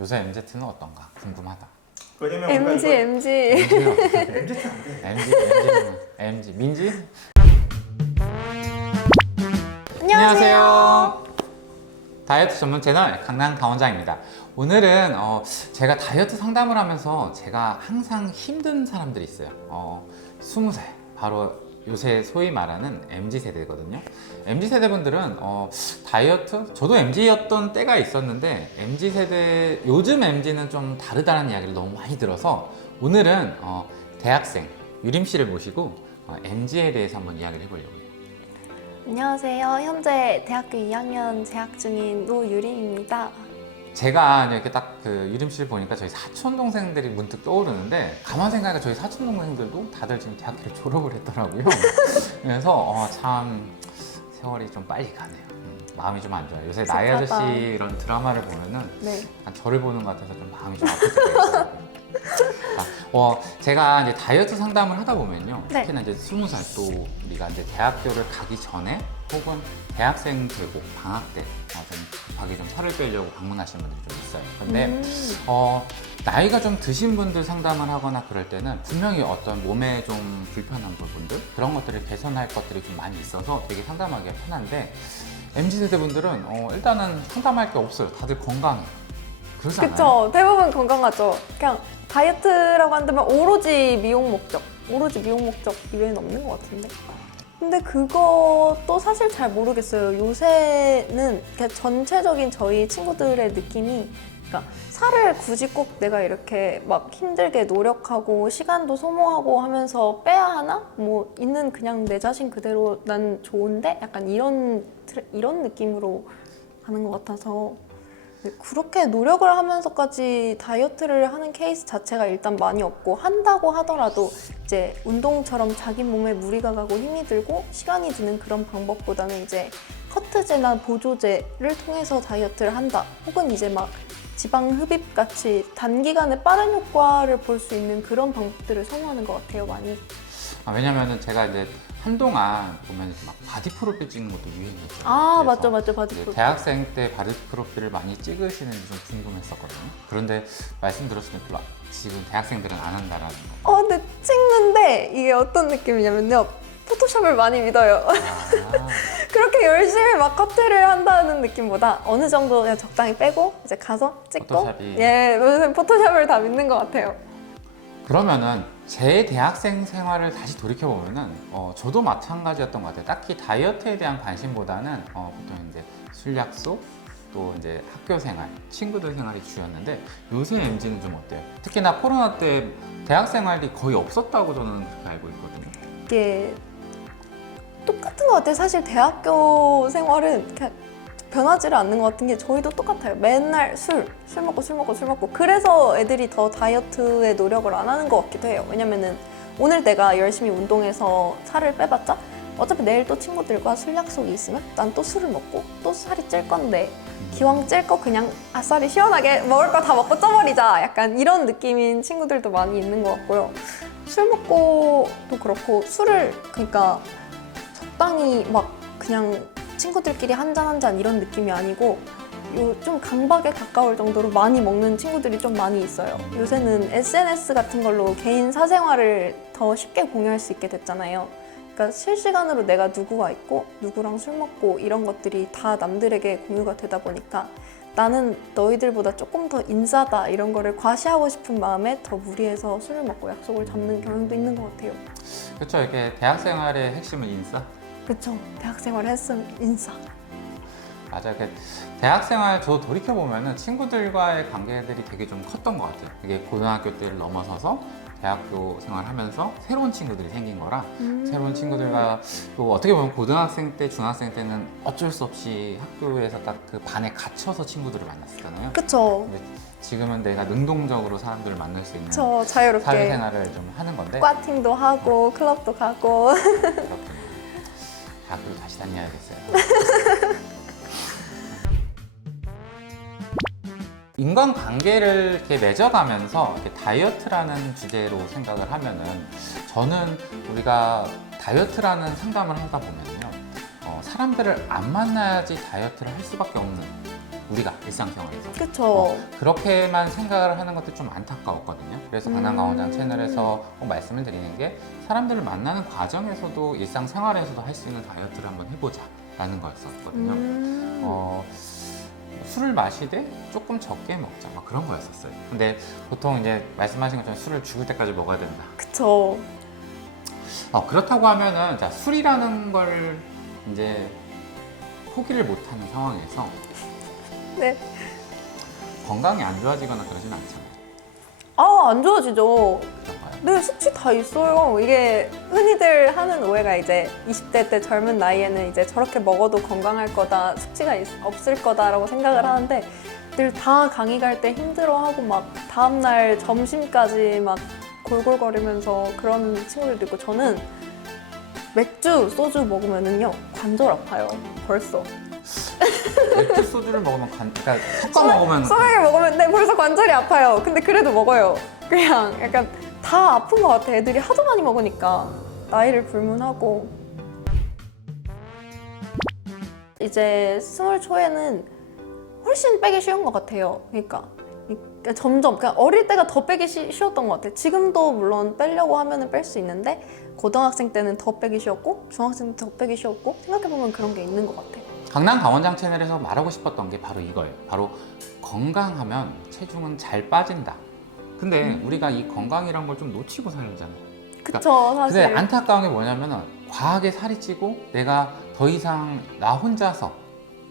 요새 MZ는 어떤가 궁금하다. 왜냐면 MG. MG 민지? 안녕하세요. 다이어트 전문 채널 강남 강원장입니다. 오늘은 제가 다이어트 상담을 하면서 제가 항상 힘든 사람들이 있어요. 20살 바로 요새 소위 말하는 MZ세대거든요. MZ세대분들은 다이어트? 저도 MZ였던 때가 있었는데 MZ세대, 요즘 MZ는 좀 다르다는 이야기를 너무 많이 들어서 오늘은 대학생 유림씨를 모시고 MZ에 대해서 한번 이야기를 해보려고 해요. 안녕하세요. 현재 대학교 2학년 재학 중인 노유림입니다. 제가 이렇게 딱 그 유림씨를 보니까 저희 사촌 동생들이 문득 떠오르는데 가만 생각하니까 저희 사촌 동생들도 다들 지금 대학교를 졸업을 했더라고요. 그래서 참 세월이 좀 빨리 가네요. 마음이 좀 안 좋아요. 요새 나이 아저씨 이런 드라마를 보면은 네. 저를 보는 것 같아서 좀 마음이 좀 아프더라고요. 제가 이제 다이어트 상담을 하다 보면요. 네. 특히나 이제 20살 또 우리가 이제 대학교를 가기 전에 혹은 대학생 되고 방학 때 좀 급하게 좀 살을 빼려고 방문하시는 분들이 좀 있어요. 근데 나이가 좀 드신 분들 상담을 하거나 그럴 때는 분명히 어떤 몸에 좀 불편한 부분들 그런 것들을 개선할 것들이 좀 많이 있어서 되게 상담하기가 편한데 MZ세대 분들은 일단은 상담할 게 없어요. 다들 건강해요. 그렇지 않아요? 그쵸. 대부분 건강하죠. 그냥 다이어트라고 한다면 오로지 미용 목적 이외에는 없는 것 같은데. 근데 그것도 사실 잘 모르겠어요. 요새는 그냥 전체적인 저희 친구들의 느낌이 그러니까 살을 굳이 꼭 내가 이렇게 막 힘들게 노력하고 시간도 소모하고 하면서 빼야 하나? 뭐 있는 그냥 내 자신 그대로 난 좋은데? 약간 이런 느낌으로 가는 것 같아서 그렇게 노력을 하면서까지 다이어트를 하는 케이스 자체가 일단 많이 없고 한다고 하더라도 이제 운동처럼 자기 몸에 무리가 가고 힘이 들고 시간이 드는 그런 방법보다는 이제 커트제나 보조제를 통해서 다이어트를 한다 혹은 이제 막 지방 흡입 같이 단기간에 빠른 효과를 볼 수 있는 그런 방법들을 선호하는 것 같아요, 많이. 왜냐면은 제가 이제 한동안 보면 막 바디 프로필 찍는 것도 유행이었죠. 맞죠. 바디 프로필. 대학생 때 바디 프로필을 많이 찍으시는지 좀 궁금했었거든요. 그런데 말씀 들었을 때 별로 지금 대학생들은 안 한다라는 거. 근데 찍는데 이게 어떤 느낌이냐면요. 포토샵을 많이 믿어요. 그렇게 열심히 막 커트를 한다는 느낌보다 어느 정도 그냥 적당히 빼고 이제 가서 찍고 포토샵이. 요즘 포토샵을 다 믿는 것 같아요. 그러면은 제 대학생 생활을 다시 돌이켜보면은 저도 마찬가지였던 것 같아요. 딱히 다이어트에 대한 관심보다는 보통 이제 술 약속 또 이제 학교 생활, 친구들 생활이 주였는데 요새 MZ는 좀 어때요? 특히나 코로나 때 대학 생활이 거의 없었다고 저는 그렇게 알고 있거든요. 이게 똑같은 것 같아요. 사실 대학교 생활은 그냥 변하지를 않는 것 같은 게 저희도 똑같아요. 맨날 술 먹고 그래서 애들이 더 다이어트에 노력을 안 하는 것 같기도 해요. 왜냐면은 오늘 내가 열심히 운동해서 살을 빼봤자 어차피 내일 또 친구들과 술 약속이 있으면 난 또 술을 먹고 또 살이 찔 건데 기왕 찔 거 그냥 아싸리 시원하게 먹을 거 다 먹고 쪄버리자 약간 이런 느낌인 친구들도 많이 있는 것 같고요. 술 먹고도 그렇고 술을 그러니까 적당히 막 그냥 친구들끼리 한 잔 이런 느낌이 아니고 좀 강박에 가까울 정도로 많이 먹는 친구들이 좀 많이 있어요. 요새는 SNS 같은 걸로 개인 사생활을 더 쉽게 공유할 수 있게 됐잖아요. 그러니까 실시간으로 내가 누구와 있고 누구랑 술 먹고 이런 것들이 다 남들에게 공유가 되다 보니까 나는 너희들보다 조금 더 인싸다 이런 거를 과시하고 싶은 마음에 더 무리해서 술을 먹고 약속을 잡는 경향도 있는 것 같아요. 그렇죠. 이게 대학 생활의 핵심은 인싸. 그쵸. 대학생활 했으면 인싸. 맞아요. 대학 생활 저 돌이켜 보면은 친구들과의 관계들이 되게 좀 컸던 것 같아요. 이게 고등학교 때를 넘어서서 대학교 생활하면서 새로운 친구들이 생긴 거라 새로운 친구들과 또 어떻게 보면 고등학생 때, 중학생 때는 어쩔 수 없이 학교에서 딱 그 반에 갇혀서 친구들을 만났었잖아요. 그쵸. 근데 지금은 내가 능동적으로 사람들을 만날 수 있는 저 자유롭게 사회생활을 좀 하는 건데 과팅도 하고 클럽도 가고 그렇군요. 대학교를 다시 다녀야겠어요. 인간관계를 이렇게 맺어가면서 이렇게 다이어트라는 주제로 생각을 하면은 저는 우리가 다이어트라는 상담을 하다 보면요 사람들을 안 만나야지 다이어트를 할 수밖에 없는 우리가 일상생활에서. 그쵸. 그렇게만 생각을 하는 것도 좀 안타까웠거든요. 그래서 강남강원장 채널에서 꼭 말씀을 드리는 게 사람들을 만나는 과정에서도 일상생활에서도 할 수 있는 다이어트를 한번 해보자 라는 거였었거든요. 술을 마시되 조금 적게 먹자 막 그런 거였었어요. 근데 보통 이제 말씀하신 것처럼 술을 죽을 때까지 먹어야 된다. 그쵸. 그렇다고 하면은 자, 술이라는 걸 이제 포기를 못하는 상황에서 네. 건강이 안 좋아지거나 그러진 않잖아요. 안 좋아지죠. 그런가요? 네, 숙취 다 있어요. 이게 흔히들 하는 오해가 이제 20대 때 젊은 나이에는 이제 저렇게 먹어도 건강할 거다, 숙취가 없을 거다라고 생각을 하는데 늘 다 강의 갈 때 힘들어하고 막 다음날 점심까지 막 골골거리면서 그런 친구들도 있고 저는 맥주, 소주 먹으면은요 관절 아파요. 벌써. 맥주 소주를 먹으면 그러니까 섞어 먹으면 소맥을 먹으면 네 벌써 관절이 아파요. 근데 그래도 먹어요. 그냥 약간 다 아픈 것 같아. 애들이 하도 많이 먹으니까 나이를 불문하고 이제 20 초에는 훨씬 빼기 쉬운 것 같아요. 그러니까 점점 그냥 어릴 때가 더 빼기 쉬웠던 것 같아요. 지금도 물론 빼려고 하면은 뺄 수 있는데 고등학생 때는 더 빼기 쉬웠고 중학생 때 더 빼기 쉬웠고 생각해보면 그런 게 있는 것 같아요. 강남강원장 채널에서 말하고 싶었던 게 바로 이거예요. 바로 건강하면 체중은 잘 빠진다. 근데 우리가 이 건강이란 걸 좀 놓치고 살잖아요. 그쵸, 사실. 근데 안타까운 게 뭐냐면은 과하게 살이 찌고 내가 더 이상 나 혼자서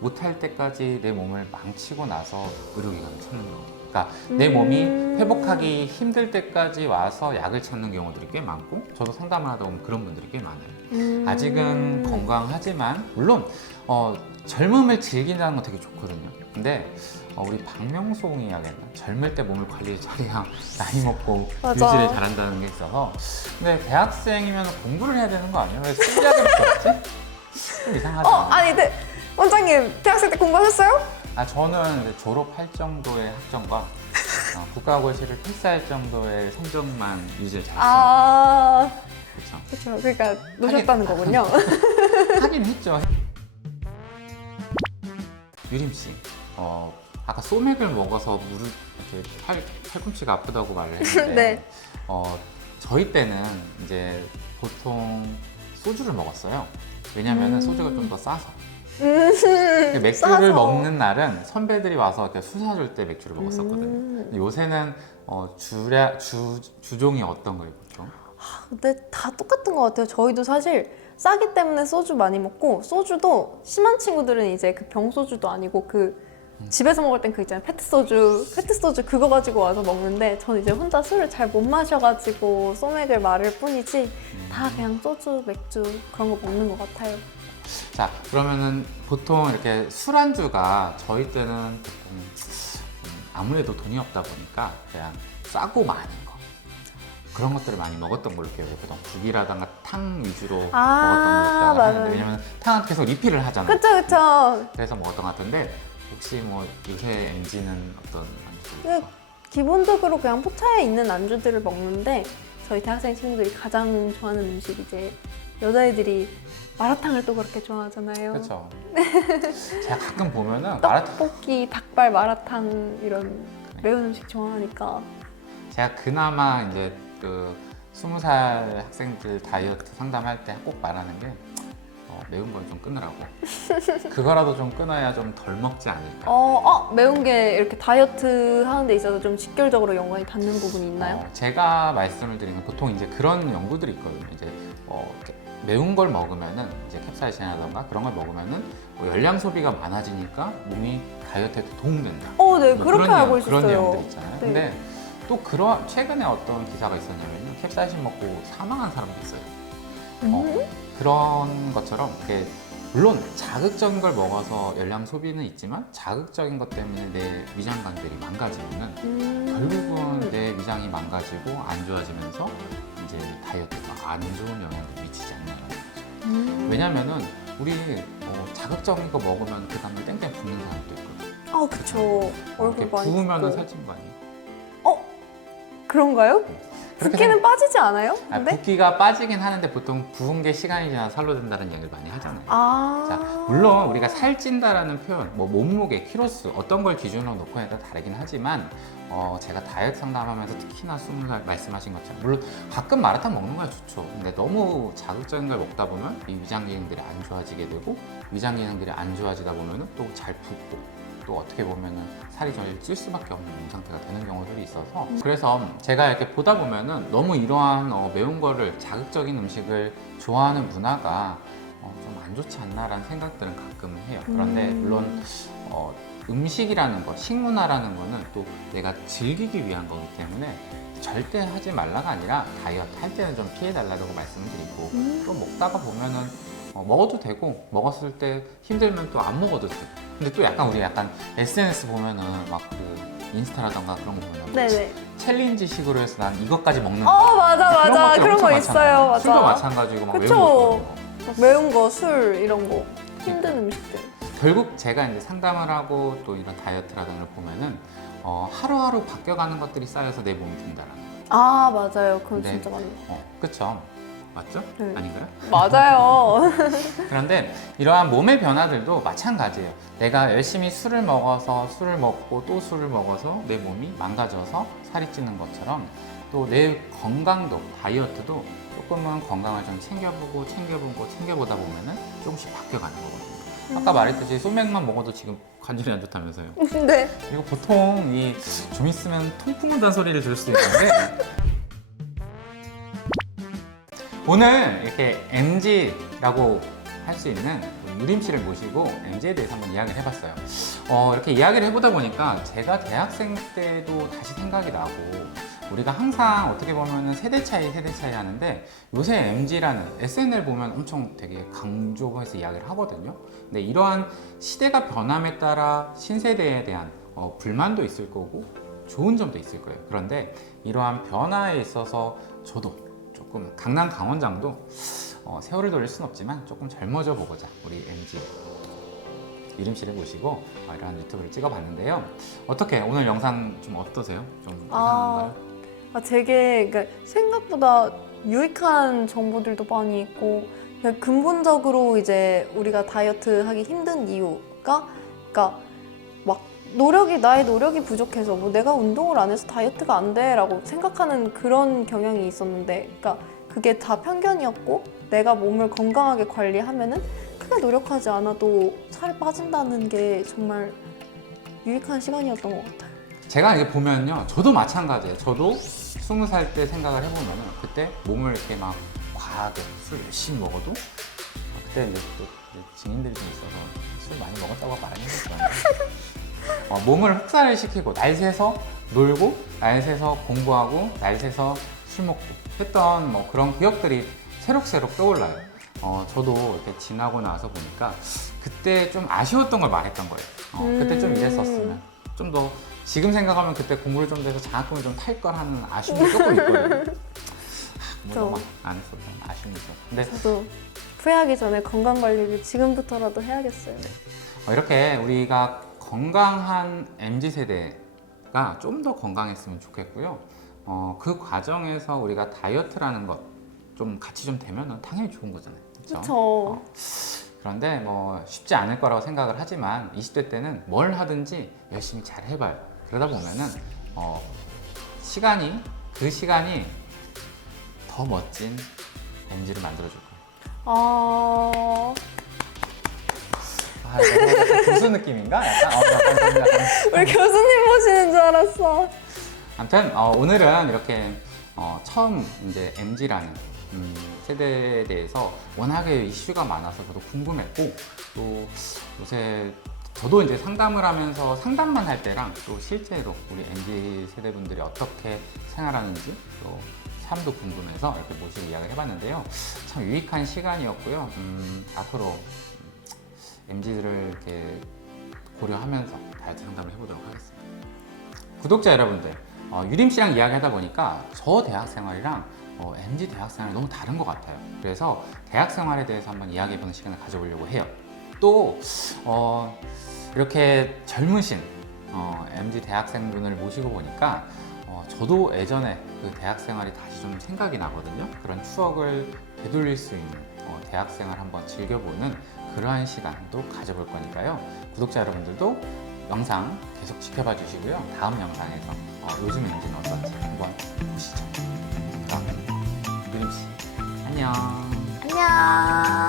못할 때까지 내 몸을 망치고 나서 의료기관을 찾는 경우. 그러니까 내 몸이 회복하기 힘들 때까지 와서 약을 찾는 경우들이 꽤 많고 저도 상담을 하다 보면 그런 분들이 꽤 많아요. 아직은 건강하지만 물론 젊음을 즐긴다는 건 되게 좋거든요. 근데 우리 박명수공이 이야기했나? 젊을 때 몸을 관리 잘해야 나이 먹고 맞아. 유지를 잘한다는 게 있어서 근데 대학생이면 공부를 해야 되는 거 아니에요? 왜 술약을 먹지? 좀 이상하죠? 아니 근데 원장님 대학생 때 공부하셨어요? 저는 이제 졸업할 정도의 학점과 국가고시를 패스할 정도의 성적만 유지를 잘했습니다. 그렇죠. 그렇죠. 그러니까 놓으셨다는 거군요. 하긴 했죠. 유림 씨, 아까 소맥을 먹어서 무릎 이렇게 팔꿈치가 아프다고 말을 했는데, 네. 저희 때는 이제 보통 소주를 먹었어요. 왜냐면은 소주가 좀 더 싸서. 맥주를 싸서. 먹는 날은 선배들이 와서 이렇게 술 사줄 때 맥주를 먹었었거든요. 근데 요새는 주종이 어떤 거예요, 보통? 근데 다 똑같은 것 같아요. 저희도 사실 싸기 때문에 소주 많이 먹고 소주도 심한 친구들은 이제 그 병소주도 아니고 그 집에서 먹을 땐 그 있잖아요. 페트소주 그거 가지고 와서 먹는데 저는 이제 혼자 술을 잘 못 마셔가지고 소맥을 마를 뿐이지 다 그냥 소주, 맥주 그런 거 먹는 것 같아요. 자, 그러면은 보통 이렇게 술안주가 저희 때는 보통 아무래도 돈이 없다 보니까 그냥 싸고 많은 거 그런 것들을 많이 먹었던 걸로 기억해요. 보통 국이라든가 탕 위주로 먹었던 걸로 기억을 하는데 맞아요. 왜냐면 탕은 계속 리필을 하잖아요. 그쵸. 그래서 먹었던 것 같은데 혹시 뭐 요새 MZ는 어떤 안주? 근데 기본적으로 그냥 포차에 있는 안주들을 먹는데 저희 대학생 친구들이 가장 좋아하는 음식 이제 여자애들이 마라탕을 또 그렇게 좋아하잖아요. 그렇죠. 제가 가끔 보면은 떡볶이, 닭발, 마라탕 이런 매운 음식 좋아하니까. 제가 그나마 이제 그 20살 학생들 다이어트 상담할 때 꼭 말하는 게 매운 걸 좀 끊으라고. 그거라도 좀 끊어야 좀 덜 먹지 않을까. 매운 게 이렇게 다이어트 하는 데 있어서 좀 직결적으로 연관이 닿는 부분이 있나요? 제가 말씀을 드리는 건 보통 이제 그런 연구들이 있거든요. 이제 이렇게 매운 걸 먹으면은 이제 캡사이신이라던가 그런 걸 먹으면은 열량 소비가 많아지니까 몸이 다이어트에 도움된다. 네, 뭐 그렇게 알고 있었어요. 그런 내용들 있잖아요. 네. 근데 또 최근에 어떤 기사가 있었냐면요. 캡사이신 먹고 사망한 사람도 있어요. 그런 것처럼 물론 자극적인 걸 먹어서 열량 소비는 있지만 자극적인 것 때문에 내 위장관들이 망가지면은 결국은 내 위장이 망가지고 안 좋아지면서 이제 다이어트가 안 좋은 영향을 미치지 않나라는 거죠. 왜냐면은 우리 자극적인 거 먹으면 그 다음날 땡땡 붓는 사람도 있거든요. 그쵸. 얼굴 이렇게 많이 부으면은 붓고. 살찐 거 아니에요? 그런가요? 그렇게 붓기는 빠지지 않아요? 아, 근데? 붓기가 빠지긴 하는데 보통 부은 게 시간이 지나 살로 든다는 얘기를 많이 하잖아요. 아. 자, 물론 우리가 살찐다라는 표현, 뭐 몸무게, 키로수 어떤 걸 기준으로 놓고에 따라 다르긴 하지만 제가 다이어트 상담하면서 특히나 20살 말씀하신 것처럼 물론 가끔 마라탕 먹는 건 좋죠. 근데 너무 자극적인 걸 먹다 보면 이 위장 기능들이 안 좋아지게 되고 위장 기능들이 안 좋아지다 보면은 또 잘 붓고 또 어떻게 보면은 살이 좀 찔 수밖에 없는 몸 상태가 되는 경우들이 있어서 그래서 제가 이렇게 보다 보면은 너무 이러한 매운 거를 자극적인 음식을 좋아하는 문화가 좀 안 좋지 않나라는 생각들은 가끔은 해요. 그런데 물론 음식이라는 거, 식문화라는 거는 또 내가 즐기기 위한 거기 때문에 절대 하지 말라가 아니라 다이어트 할 때는 좀 피해달라고 말씀을 드리고 또 먹다가 보면은 먹어도 되고 먹었을 때 힘들면 또 안 먹어도 되고 근데 또 약간 우리 약간 SNS 보면은 막 그 인스타라던가 그런 거 보면 네네. 챌린지식으로 해서 난 이것까지 먹는 맞아 그런 맞아. 것들 그런 거 엄청 있어요. 많잖아요. 맞아. 술도 마찬가지고 막 매운 거 그쵸. 먹는 거. 막 매운 거, 술 이런 거 힘든 음식들. 결국 제가 이제 상담을 하고 또 이런 다이어트라는 걸 보면은 하루하루 바뀌어가는 것들이 쌓여서 내 몸이 든다라는 거. 아 맞아요. 그건 네. 진짜 맞네요. 그쵸? 맞죠? 네. 아닌가요? 맞아요. 그런데 이러한 몸의 변화들도 마찬가지예요. 내가 열심히 술을 먹어서 술을 먹고 또 술을 먹어서 내 몸이 망가져서 살이 찌는 것처럼 또 내 건강도 다이어트도 조금은 건강을 좀 챙겨보다 보면은 조금씩 바뀌어가는 거거든요. 아까 말했듯이 소맥만 먹어도 지금 관절이 안 좋다면서요. 네. 이거 보통 좀 있으면 통풍 온다는 소리를 들을 수도 있는데 오늘 이렇게 MG라고 할 수 있는 유림 씨를 모시고 MG에 대해서 한번 이야기를 해봤어요. 이렇게 이야기를 해보다 보니까 제가 대학생 때도 다시 생각이 나고 우리가 항상 어떻게 보면 세대 차이 하는데 요새 MG라는 SNL 보면 엄청 되게 강조해서 이야기를 하거든요. 근데 이러한 시대가 변함에 따라 신세대에 대한 불만도 있을 거고 좋은 점도 있을 거예요. 그런데 이러한 변화에 있어서 저도 조금 강남 강원장도 세월을 돌릴 순 없지만 조금 젊어져 보고자 우리 MG 유림 씨를 모시고 이러한 유튜브를 찍어봤는데요. 어떻게 오늘 영상 좀 어떠세요? 좀 이상한가요? 되게 그러니까 생각보다 유익한 정보들도 많이 있고 그러니까 근본적으로 이제 우리가 다이어트 하기 힘든 이유가 그러니까 막 나의 노력이 부족해서 뭐 내가 운동을 안 해서 다이어트가 안 돼라고 생각하는 그런 경향이 있었는데 그러니까 그게 다 편견이었고 내가 몸을 건강하게 관리하면은 크게 노력하지 않아도 살이 빠진다는 게 정말 유익한 시간이었던 것 같아요. 제가 이제 보면요, 저도 마찬가지예요. 저도 20살 때 생각을 해보면은 그때 몸을 이렇게 막 과하게 술 열심히 먹어도 그때 이제 또 증인들이 좀 있어서 술 많이 먹었다고 말하는 거잖아요. 몸을 혹사를 시키고 날 새서 놀고 날 새서 공부하고 날 새서 술 먹고 했던 뭐 그런 기억들이 새록새록 떠올라요. 저도 이렇게 지나고 나서 보니까 그때 좀 아쉬웠던 걸 말했던 거예요. 그때 좀 이랬었으면 좀 더 지금 생각하면 그때 공부를 좀 돼서 장학금을 좀 탈 걸 하는 아쉬움이 조금 있거든요. 공부도 안 했었던 아쉬움이 있어. 근데 저도 후회하기 전에 건강 관리를 지금부터라도 해야겠어요. 이렇게 우리가 건강한 MZ 세대가 좀 더 건강했으면 좋겠고요. 그 과정에서 우리가 다이어트라는 것 좀 같이 좀 되면은 당연히 좋은 거잖아요. 그렇죠. 그런데 뭐 쉽지 않을 거라고 생각을 하지만 20대 때는 뭘 하든지 열심히 잘 해봐요. 그러다 보면은 그 시간이 더 멋진 MG를 만들어줄 거예요. 이거 무슨 느낌인가? 약간 왜 교수님 보시는 줄 알았어. 아무튼 오늘은 이렇게 처음 이제 MG라는 세대에 대해서 워낙에 이슈가 많아서 저도 궁금했고 또 요새 저도 이제 상담을 하면서 상담만 할 때랑 또 실제로 우리 MZ 세대분들이 어떻게 생활하는지 또 삶도 궁금해서 이렇게 모시고 이야기를 해봤는데요. 참 유익한 시간이었고요. 앞으로 MZ들을 이렇게 고려하면서 다이어트 상담을 해보도록 하겠습니다. 구독자 여러분들, 유림 씨랑 이야기하다 보니까 저 대학 생활이랑 MZ 대학 생활이 너무 다른 것 같아요. 그래서 대학 생활에 대해서 한번 이야기해보는 시간을 가져보려고 해요. 또 이렇게 젊으신 MZ 대학생분을 모시고 보니까 저도 예전에 그 대학 생활이 다시 좀 생각이 나거든요. 그런 추억을 되돌릴 수 있는 대학 생활 한번 즐겨보는 그러한 시간도 가져볼 거니까요. 구독자 여러분들도 영상 계속 지켜봐 주시고요. 다음 영상에서 요즘 엔진은 어떤지 한번 보시죠. 그럼 유림씨 안녕. 안녕.